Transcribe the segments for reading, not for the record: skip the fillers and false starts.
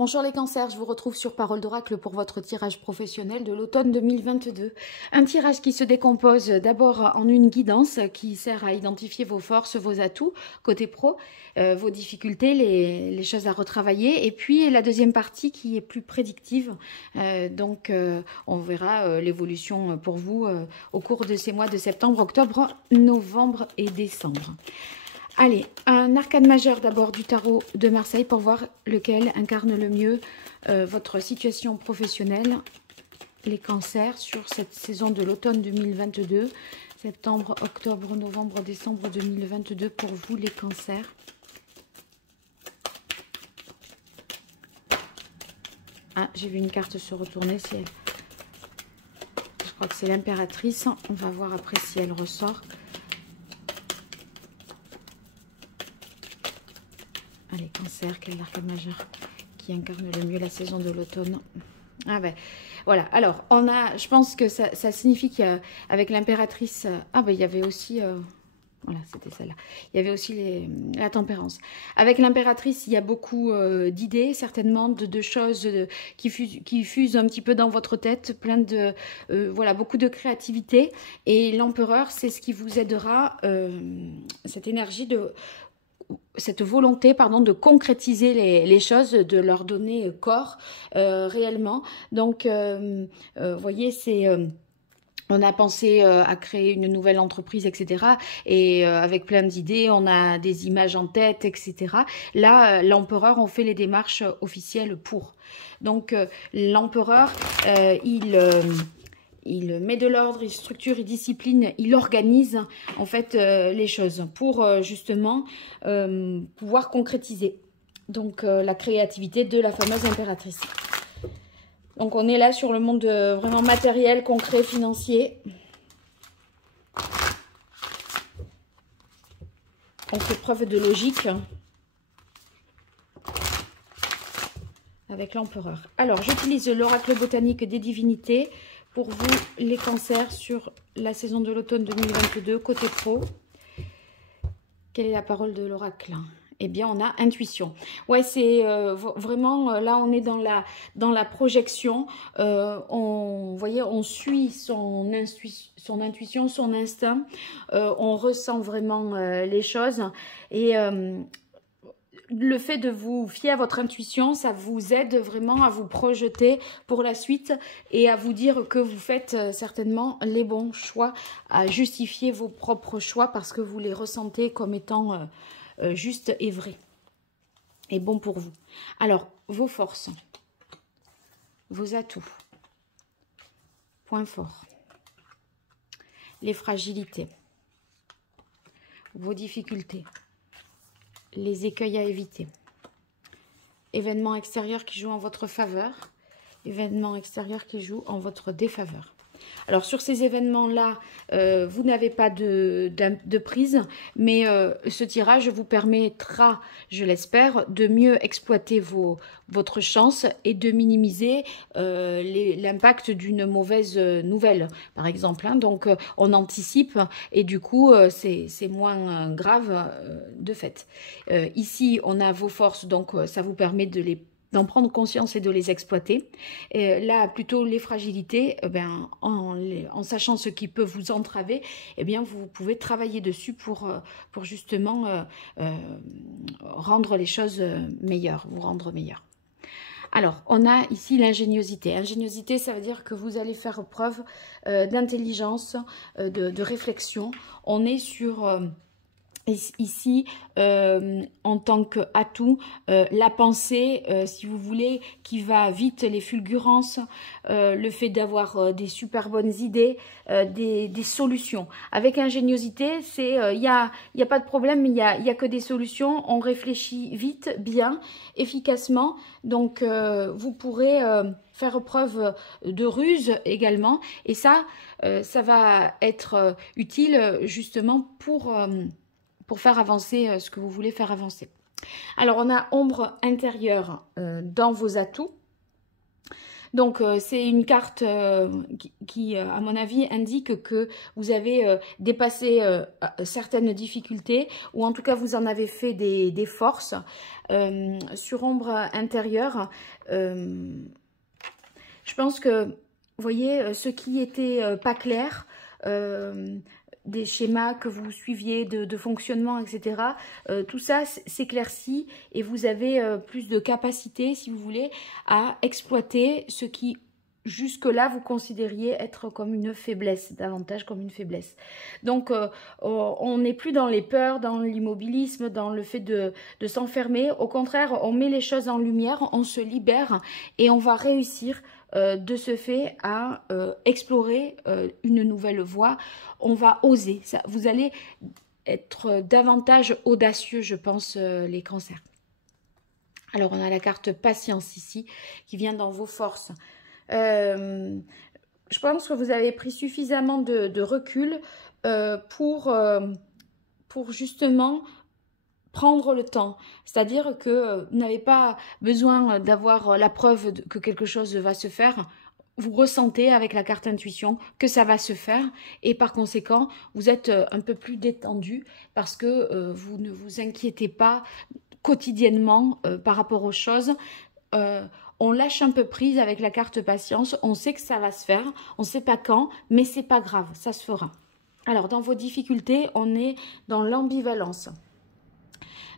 Bonjour les cancers, je vous retrouve sur Parole d'Oracle pour votre tirage professionnel de l'automne 2022. Un tirage qui se décompose d'abord en une guidance qui sert à identifier vos forces, vos atouts, côté pro, vos difficultés, les choses à retravailler. Et puis la deuxième partie qui est plus prédictive. On verra l'évolution pour vous au cours de ces mois de septembre, octobre, novembre et décembre. Allez, un arcane majeur d'abord du tarot de Marseille pour voir lequel incarne le mieux votre situation professionnelle, les cancers, sur cette saison de l'automne 2022, septembre, octobre, novembre, décembre 2022 pour vous les cancers. Ah, j'ai vu une carte se retourner, je crois que c'est l'impératrice, on va voir après si elle ressort. Allez, cancer, quel arcane majeur qui incarne le mieux la saison de l'automne? Ah ben, voilà. Alors, on a, je pense que ça signifie qu'avec l'impératrice, il y avait aussi, voilà, c'était celle-là. Il y avait aussi la tempérance. Avec l'impératrice, il y a beaucoup d'idées, certainement, de choses qui fusent un petit peu dans votre tête, plein de, voilà, beaucoup de créativité. Et l'empereur, c'est ce qui vous aidera, cette énergie cette volonté, pardon, de concrétiser les choses, de leur donner corps réellement. Donc, vous voyez, on a pensé à créer une nouvelle entreprise, etc. Et avec plein d'idées, on a des images en tête, etc. Là, l'empereur, on fait les démarches officielles pour. Donc, l'empereur, il met de l'ordre, il structure, il discipline, il organise en fait les choses pour justement pouvoir concrétiser donc la créativité de la fameuse impératrice. Donc on est là sur le monde vraiment matériel, concret, financier. On fait preuve de logique avec l'empereur. Alors j'utilise l'oracle botanique des divinités pour vous, les cancers, sur la saison de l'automne 2022, côté pro. Quelle est la parole de l'oracle? Eh bien, on a intuition. Ouais, c'est vraiment, là, on est dans la projection. Vous voyez, on suit son intuition, son instinct. On ressent vraiment les choses. Et le fait de vous fier à votre intuition, ça vous aide vraiment à vous projeter pour la suite et à vous dire que vous faites certainement les bons choix, à justifier vos propres choix parce que vous les ressentez comme étant justes et vrais et bons pour vous. Alors, vos forces, vos atouts, points forts, les fragilités, vos difficultés, les écueils à éviter, événements extérieurs qui jouent en votre faveur, événements extérieurs qui jouent en votre défaveur. Alors sur ces événements-là, vous n'avez pas de prise, mais ce tirage vous permettra, je l'espère, de mieux exploiter votre chance et de minimiser l'impact d'une mauvaise nouvelle, par exemple. Hein. Donc on anticipe et du coup c'est moins grave de fait. Ici on a vos forces, donc ça vous permet d'en prendre conscience et de les exploiter. Et là, plutôt les fragilités, en sachant ce qui peut vous entraver, eh bien, vous pouvez travailler dessus pour justement rendre les choses meilleures, vous rendre meilleure. Alors, on a ici l'ingéniosité. Ingéniosité, ça veut dire que vous allez faire preuve d'intelligence, de réflexion. On est sur... ici, en tant qu'atout, la pensée, si vous voulez, qui va vite, les fulgurances, le fait d'avoir des super bonnes idées, des solutions. Avec ingéniosité, c'est il y a pas de problème, il y a que des solutions. On réfléchit vite, bien, efficacement. Donc, vous pourrez faire preuve de ruse également. Et ça va être utile justement pour faire avancer ce que vous voulez faire avancer. Alors, on a ombre intérieure dans vos atouts. Donc, c'est une carte qui, à mon avis, indique que vous avez dépassé certaines difficultés, ou en tout cas, vous en avez fait des forces. Sur ombre intérieure, je pense que, vous voyez, ce qui était pas clair, des schémas que vous suiviez de fonctionnement, etc. Tout ça s'éclaircit et vous avez plus de capacité, si vous voulez, à exploiter ce qui jusque-là vous considériez être comme une faiblesse, davantage comme une faiblesse. Donc on n'est plus dans les peurs, dans l'immobilisme, dans le fait de s'enfermer. Au contraire, on met les choses en lumière, on se libère et on va réussir de ce fait à explorer une nouvelle voie. On va oser. Ça, vous allez être davantage audacieux, je pense, les cancers. Alors, on a la carte patience ici, qui vient dans vos forces. Je pense que vous avez pris suffisamment de recul pour justement prendre le temps. C'est-à-dire que vous n'avez pas besoin d'avoir la preuve que quelque chose va se faire. Vous ressentez avec la carte intuition que ça va se faire et par conséquent, vous êtes un peu plus détendu parce que vous ne vous inquiétez pas quotidiennement par rapport aux choses. On lâche un peu prise avec la carte patience, on sait que ça va se faire, on ne sait pas quand, mais c'est pas grave, ça se fera. Alors, dans vos difficultés, on est dans l'ambivalence.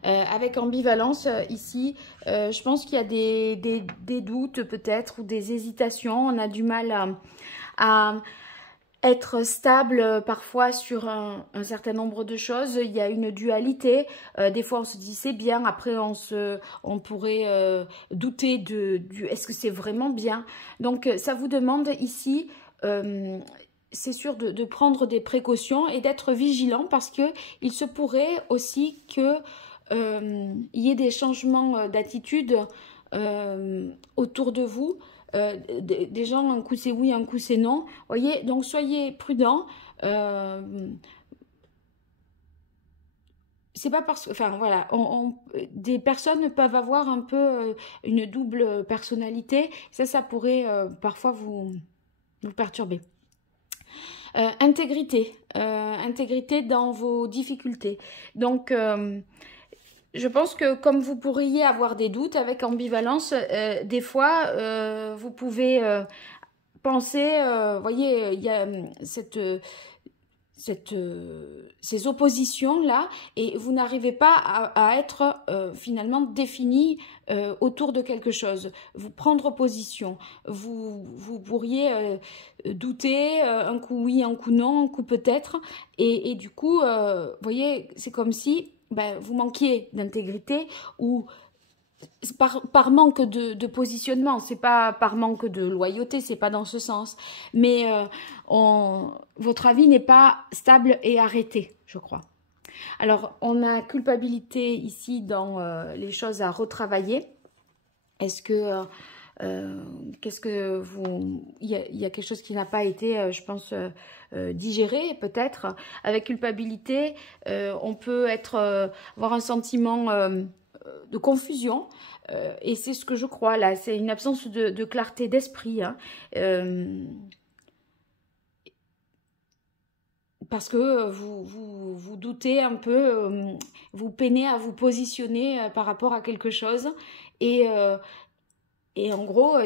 Avec ambivalence, ici, je pense qu'il y a des doutes peut-être ou des hésitations. On a du mal à être stable parfois sur un certain nombre de choses. Il y a une dualité. Des fois, on se dit c'est bien. Après, on pourrait douter du est-ce que c'est vraiment bien. Donc, ça vous demande ici... c'est sûr de prendre des précautions et d'être vigilant parce que il se pourrait aussi que il y ait des changements d'attitude autour de vous. Des gens, un coup c'est oui, un coup c'est non. Voyez, donc soyez prudents. C'est pas parce que, enfin voilà, des personnes peuvent avoir un peu une double personnalité. Ça pourrait parfois vous perturber. Intégrité, intégrité dans vos difficultés. Donc, je pense que comme vous pourriez avoir des doutes avec ambivalence, des fois, vous pouvez penser, voyez, il y a ces oppositions-là et vous n'arrivez pas à être finalement défini autour de quelque chose. Vous prendre position. Vous pourriez douter, un coup oui, un coup non, un coup peut-être. Et du coup, vous voyez, c'est comme si vous manquiez d'intégrité ou par manque de positionnement, c'est pas par manque de loyauté, c'est pas dans ce sens. Mais votre avis n'est pas stable et arrêté, je crois. Alors, on a culpabilité ici dans les choses à retravailler. Est-ce que qu'est-ce que vous... Il y a quelque chose qui n'a pas été, je pense, digéré, peut-être. Avec culpabilité, on peut avoir un sentiment de confusion. Et c'est ce que je crois, là. C'est une absence de clarté d'esprit. Hein. Parce que vous doutez un peu, vous peinez à vous positionner par rapport à quelque chose. Et en gros,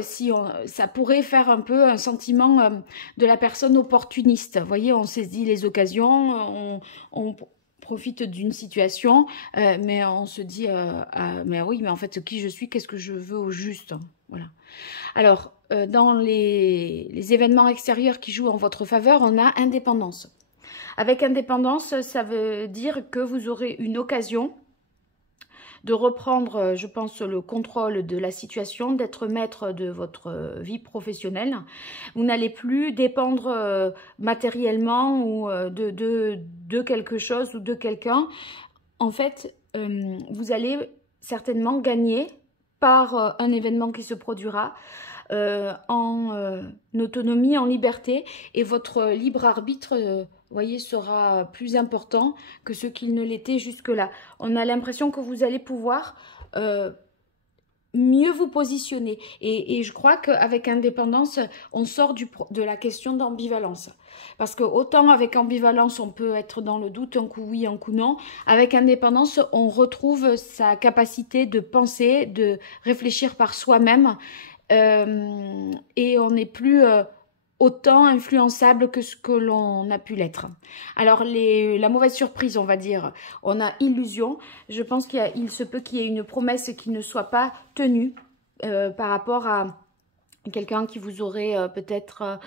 ça pourrait faire un peu un sentiment de la personne opportuniste. Vous voyez, on saisit les occasions, on profite d'une situation, mais on se dit, mais oui, mais en fait, qui je suis, qu'est-ce que je veux au juste? Voilà. Alors, dans les événements extérieurs qui jouent en votre faveur, on a indépendance. Avec indépendance, ça veut dire que vous aurez une occasion de reprendre, je pense, le contrôle de la situation, d'être maître de votre vie professionnelle. Vous n'allez plus dépendre matériellement ou de quelque chose ou de quelqu'un. En fait, vous allez certainement gagner par un événement qui se produira en autonomie, en liberté, et votre libre arbitre voyez, sera plus important que ce qu'il ne l'était jusque-là. On a l'impression que vous allez pouvoir mieux mieux vous positionner. Et je crois qu'avec indépendance, on sort de la question d'ambivalence. Parce que autant avec ambivalence, on peut être dans le doute, un coup oui, un coup non. Avec indépendance, on retrouve sa capacité de penser, de réfléchir par soi-même. Et on n'est plus autant influençable que ce que l'on a pu l'être. Alors, la mauvaise surprise, on va dire, on a illusion. Je pense qu'il se peut qu'il y ait une promesse qui ne soit pas tenue par rapport à quelqu'un qui vous aurait peut-être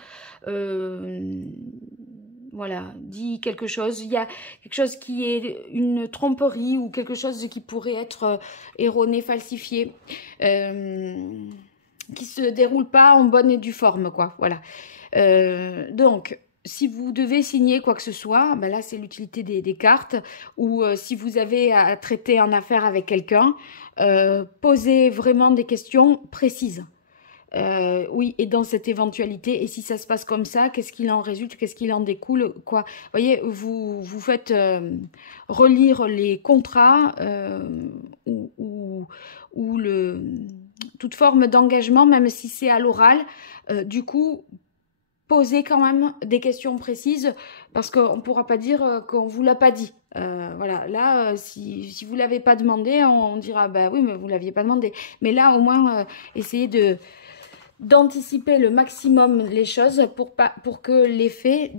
voilà, dit quelque chose. Il y a quelque chose qui est une tromperie ou quelque chose qui pourrait être erroné, falsifié, qui se déroule pas en bonne et due forme, quoi. Voilà. Donc, si vous devez signer quoi que ce soit, ben là, c'est l'utilité des cartes. Ou si vous avez à traiter en affaire avec quelqu'un, posez vraiment des questions précises. Oui, et dans cette éventualité, et si ça se passe comme ça, qu'est-ce qu'il en résulte, qu'est-ce qu'il en découle, quoi. Vous voyez, vous faites relire les contrats ou toute forme d'engagement, même si c'est à l'oral. Du coup, posez quand même des questions précises, parce qu'on ne pourra pas dire qu'on ne vous l'a pas dit. Voilà, là, si vous ne l'avez pas demandé, on dira, bah oui, mais vous ne l'aviez pas demandé. Mais là, au moins, essayez d'anticiper le maximum les choses pour que l'effet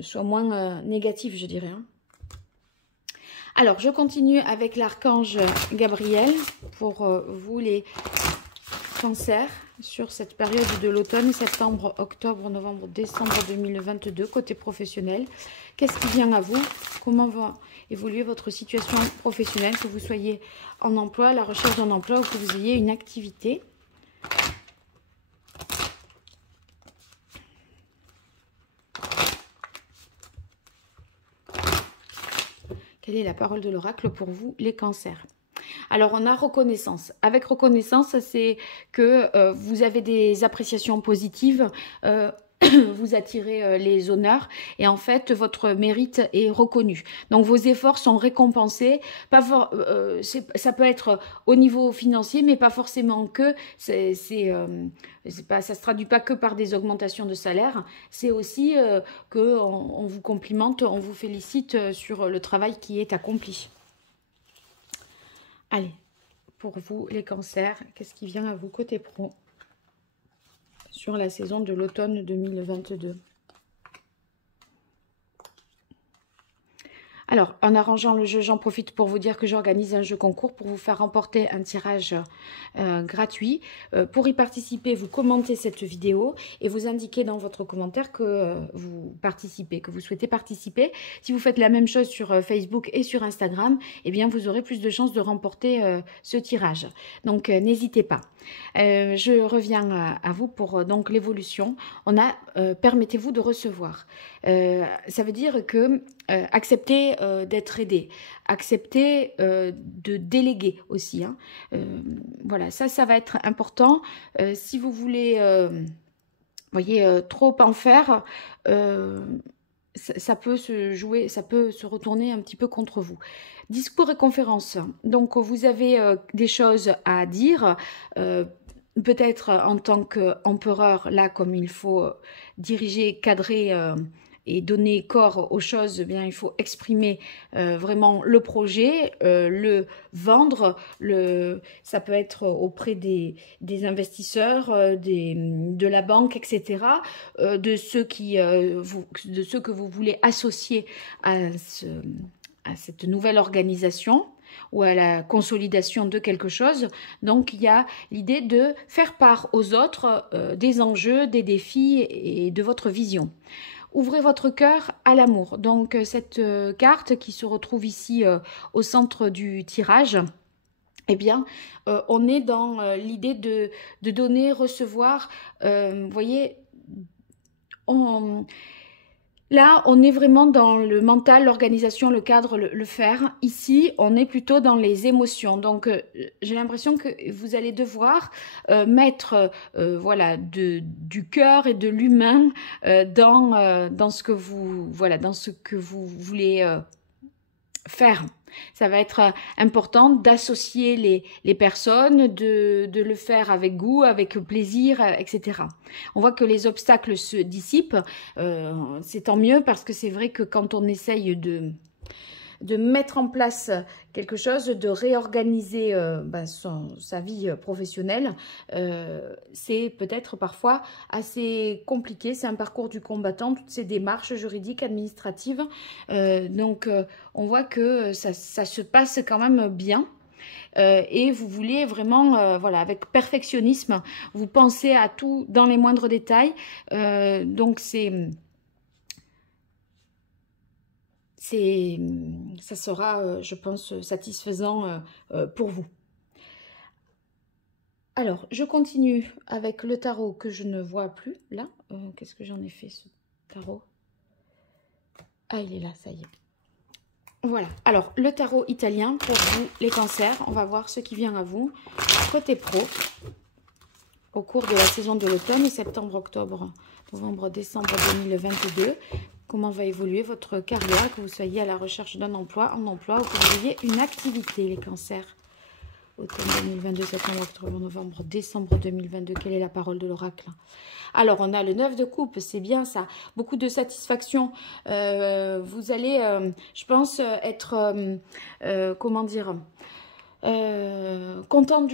soit moins négatif, je dirais. Hein. Alors, je continue avec l'archange Gabriel pour vous les cancers sur cette période de l'automne, septembre, octobre, novembre, décembre 2022, côté professionnel. Qu'est-ce qui vient à vous? Comment va évoluer votre situation professionnelle, que vous soyez en emploi, à la recherche d'un emploi ou que vous ayez une activité? Quelle est la parole de l'oracle pour vous, les cancers? Alors, on a reconnaissance. Avec reconnaissance, c'est que vous avez des appréciations positives, vous attirez les honneurs et en fait, votre mérite est reconnu. Donc, vos efforts sont récompensés. Ça peut être au niveau financier, mais pas forcément que. Ça se traduit pas que par des augmentations de salaire. C'est aussi qu'on vous complimente, on vous félicite sur le travail qui est accompli. Allez, pour vous, les cancers, qu'est-ce qui vient à vous côté pro sur la saison de l'automne 2022? Alors, en arrangeant le jeu, j'en profite pour vous dire que j'organise un jeu concours pour vous faire remporter un tirage gratuit. Pour y participer, vous commentez cette vidéo et vous indiquez dans votre commentaire que vous participez, que vous souhaitez participer. Si vous faites la même chose sur Facebook et sur Instagram, eh bien, vous aurez plus de chances de remporter ce tirage. Donc, n'hésitez pas. Je reviens à vous pour donc l'évolution. On a permettez-vous de recevoir. Ça veut dire que acceptez d'être aidé, acceptez de déléguer aussi. Hein. Voilà, ça va être important. Si vous voulez, voyez, trop en faire, ça peut se jouer, ça peut se retourner un petit peu contre vous. Discours et conférences. Donc, vous avez des choses à dire. Peut-être en tant qu'empereur, là, comme il faut diriger, cadrer et donner corps aux choses, eh bien, il faut exprimer vraiment le projet, le vendre, ça peut être auprès des investisseurs, de la banque, etc., de ceux que vous voulez associer à cette nouvelle organisation ou à la consolidation de quelque chose. Donc, il y a l'idée de faire part aux autres des enjeux, des défis et de votre vision. Ouvrez votre cœur à l'amour. Donc, cette carte qui se retrouve ici au centre du tirage, eh bien, on est dans l'idée de donner, recevoir. Vous voyez, là, on est vraiment dans le mental, l'organisation, le cadre, le faire. Ici, on est plutôt dans les émotions. Donc, j'ai l'impression que vous allez devoir mettre voilà, du cœur et de l'humain dans ce que vous voulez faire. Ça va être important d'associer les personnes, de le faire avec goût, avec plaisir, etc. On voit que les obstacles se dissipent. C'est tant mieux parce que c'est vrai que quand on essaye de mettre en place quelque chose, de réorganiser sa vie professionnelle, c'est peut-être parfois assez compliqué. C'est un parcours du combattant, toutes ces démarches juridiques, administratives. Donc, on voit que ça se passe quand même bien. Et vous voulez vraiment, voilà, avec perfectionnisme, vous pensez à tout dans les moindres détails. Donc, ça sera, je pense, satisfaisant pour vous. Alors, je continue avec le tarot que je ne vois plus, là. Qu'est-ce que j'en ai fait, ce tarot? Ah, il est là, ça y est. Voilà. Alors, le tarot italien pour vous, les cancers. On va voir ce qui vient à vous. Côté pro, au cours de la saison de l'automne, septembre, octobre, novembre, décembre 2022. Comment va évoluer votre carrière, que vous soyez à la recherche d'un emploi, en emploi, ou que vous ayez une activité, les cancers. Automne 2022, septembre, octobre, novembre, décembre 2022. Quelle est la parole de l'oracle? Alors, on a le 9 de coupe, c'est bien ça. Beaucoup de satisfaction. Vous allez, je pense, être, comment dire, content,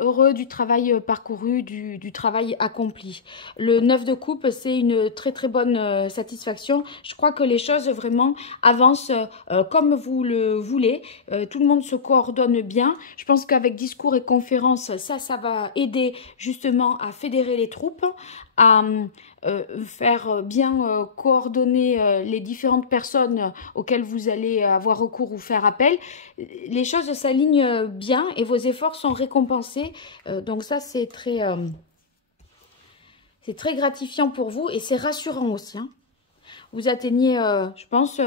heureux du travail parcouru, du travail accompli. Le 9 de coupe, c'est une très très bonne satisfaction. Je crois que les choses vraiment avancent comme vous le voulez. Tout le monde se coordonne bien. Je pense qu'avec discours et conférences, ça va aider justement à fédérer les troupes, à faire bien coordonner les différentes personnes auxquelles vous allez avoir recours ou faire appel. Les choses s'alignent bien et vos efforts sont récompensés. Donc ça, c'est très gratifiant pour vous et c'est rassurant aussi. Hein. Vous atteignez, je pense,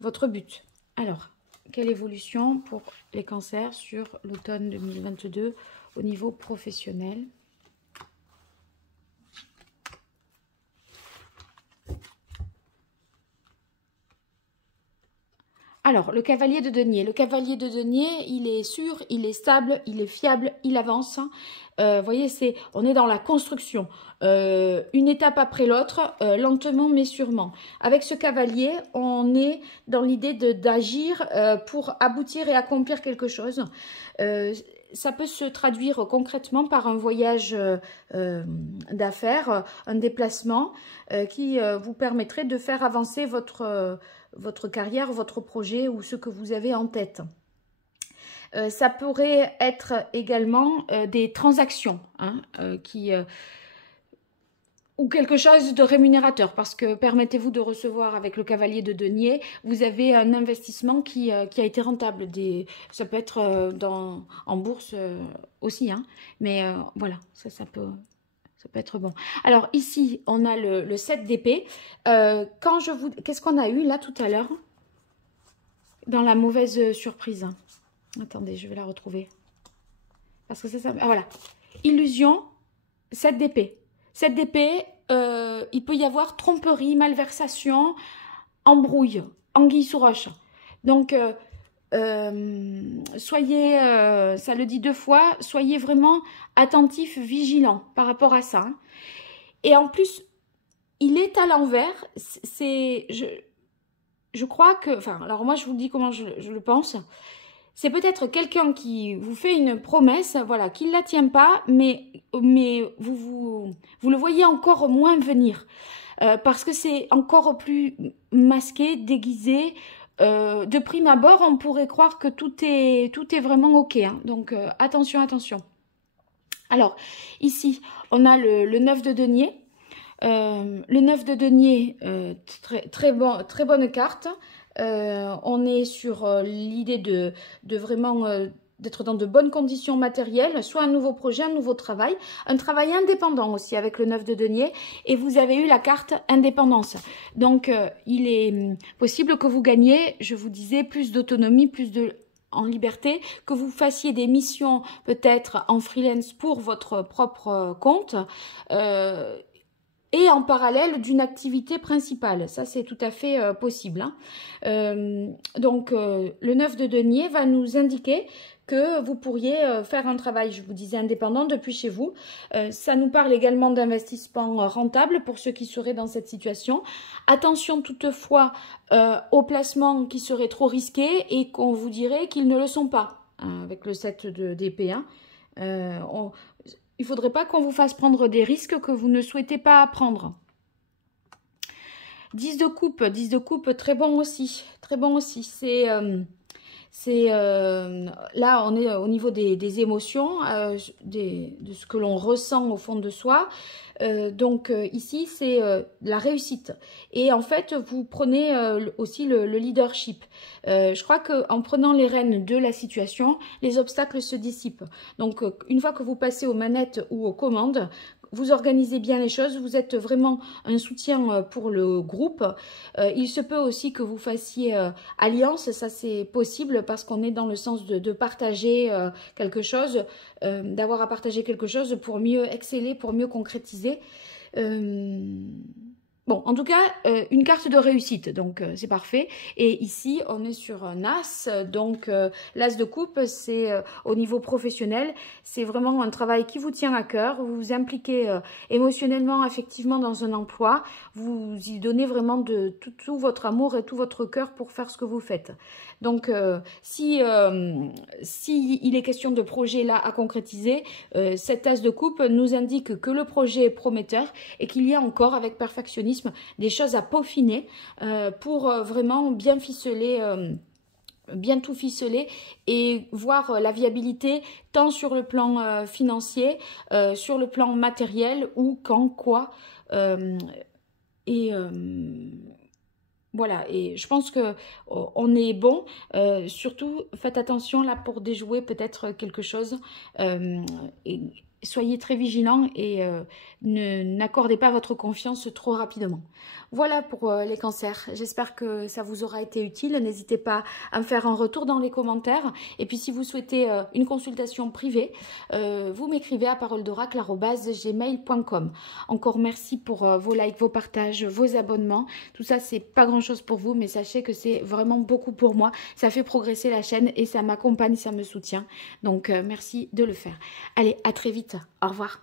votre but. Alors, quelle évolution pour les cancers sur l'automne 2022 au niveau professionnel ? Alors, le cavalier de denier. Le cavalier de denier, il est sûr, il est stable, il est fiable, il avance. Vous voyez, on est dans la construction. Une étape après l'autre, lentement mais sûrement. Avec ce cavalier, on est dans l'idée d'agir pour aboutir et accomplir quelque chose. Ça peut se traduire concrètement par un voyage d'affaires, un déplacement qui vous permettrait de faire avancer votre carrière, votre projet ou ce que vous avez en tête. Ça pourrait être également des transactions hein, ou quelque chose de rémunérateur parce que permettez-vous de recevoir avec le cavalier de denier, vous avez un investissement qui a été rentable. Ça peut être en bourse aussi, hein, mais voilà, ça peut être bon. Alors ici, on a le 7 d'épée. Qu'est-ce qu'on a eu là tout à l'heure dans la mauvaise surprise? Attendez, je vais la retrouver. Parce que c'est ça. Ah voilà. Illusion, 7 d'épée. 7 d'épée, il peut y avoir tromperie, malversation, embrouille, anguille sous roche. Donc, soyez, ça le dit 2 fois, soyez vraiment attentif, vigilant par rapport à ça. Hein. Et en plus, il est à l'envers. Je crois que, enfin, alors moi je vous dis comment je le pense. C'est peut-être quelqu'un qui vous fait une promesse, voilà, qui ne la tient pas, mais vous le voyez encore moins venir. Parce que c'est encore plus masqué, déguisé. De prime abord, on pourrait croire que tout est vraiment OK. Hein. Donc, attention, attention. Alors, ici, on a le 9 de denier. Le 9 de denier, très bonne carte. On est sur l'idée de vraiment d'être dans de bonnes conditions matérielles, soit un nouveau projet, un nouveau travail, un travail indépendant aussi avec le 9 de denier, et vous avez eu la carte indépendance. Donc, il est possible que vous gagniez, je vous disais, plus d'autonomie, en liberté, que vous fassiez des missions peut-être en freelance pour votre propre compte, et en parallèle d'une activité principale. Ça, c'est tout à fait possible. Hein. Donc, le 9 de denier va nous indiquer que vous pourriez faire un travail, je vous disais, indépendant depuis chez vous. Ça nous parle également d'investissement rentable pour ceux qui seraient dans cette situation. Attention toutefois aux placements qui seraient trop risqués et qu'on vous dirait qu'ils ne le sont pas, hein, avec le 7 d'épée. Hein. Il ne faudrait pas qu'on vous fasse prendre des risques que vous ne souhaitez pas prendre. 10 de coupe, très bon aussi. Très bon aussi. Là, on est au niveau des émotions, de ce que l'on ressent au fond de soi. Donc ici, c'est la réussite. Et en fait, vous prenez aussi le leadership. Je crois qu'en prenant les rênes de la situation, les obstacles se dissipent. Donc, une fois que vous passez aux manettes ou aux commandes, vous organisez bien les choses, vous êtes vraiment un soutien pour le groupe. Il se peut aussi que vous fassiez alliance, ça c'est possible parce qu'on est dans le sens de partager quelque chose, d'avoir à partager quelque chose pour mieux exceller, pour mieux concrétiser. Bon, en tout cas, une carte de réussite, donc c'est parfait. Et ici, on est sur un as, donc l'as de coupe, c'est au niveau professionnel, c'est vraiment un travail qui vous tient à cœur. Vous vous impliquez émotionnellement, affectivement dans un emploi. Vous y donnez vraiment de tout votre amour et tout votre cœur pour faire ce que vous faites. Donc, si il est question de projet là à concrétiser, cette as de coupe nous indique que le projet est prometteur et qu'il y a encore, avec perfectionnisme, des choses à peaufiner pour vraiment bien ficeler, bien tout ficeler et voir la viabilité tant sur le plan financier, sur le plan matériel ou quand quoi. Voilà, et je pense que on est bon. Surtout, faites attention là pour déjouer peut-être quelque chose. Et soyez très vigilants et n'accordez pas votre confiance trop rapidement. Voilà pour les cancers. J'espère que ça vous aura été utile. N'hésitez pas à me faire un retour dans les commentaires. Et puis si vous souhaitez une consultation privée, vous m'écrivez à paroledoracle@gmail.com. Encore merci pour vos likes, vos partages, vos abonnements. Tout ça, c'est pas grand-chose pour vous, mais sachez que c'est vraiment beaucoup pour moi. Ça fait progresser la chaîne et ça m'accompagne, ça me soutient. Donc merci de le faire. Allez, à très vite. Au revoir.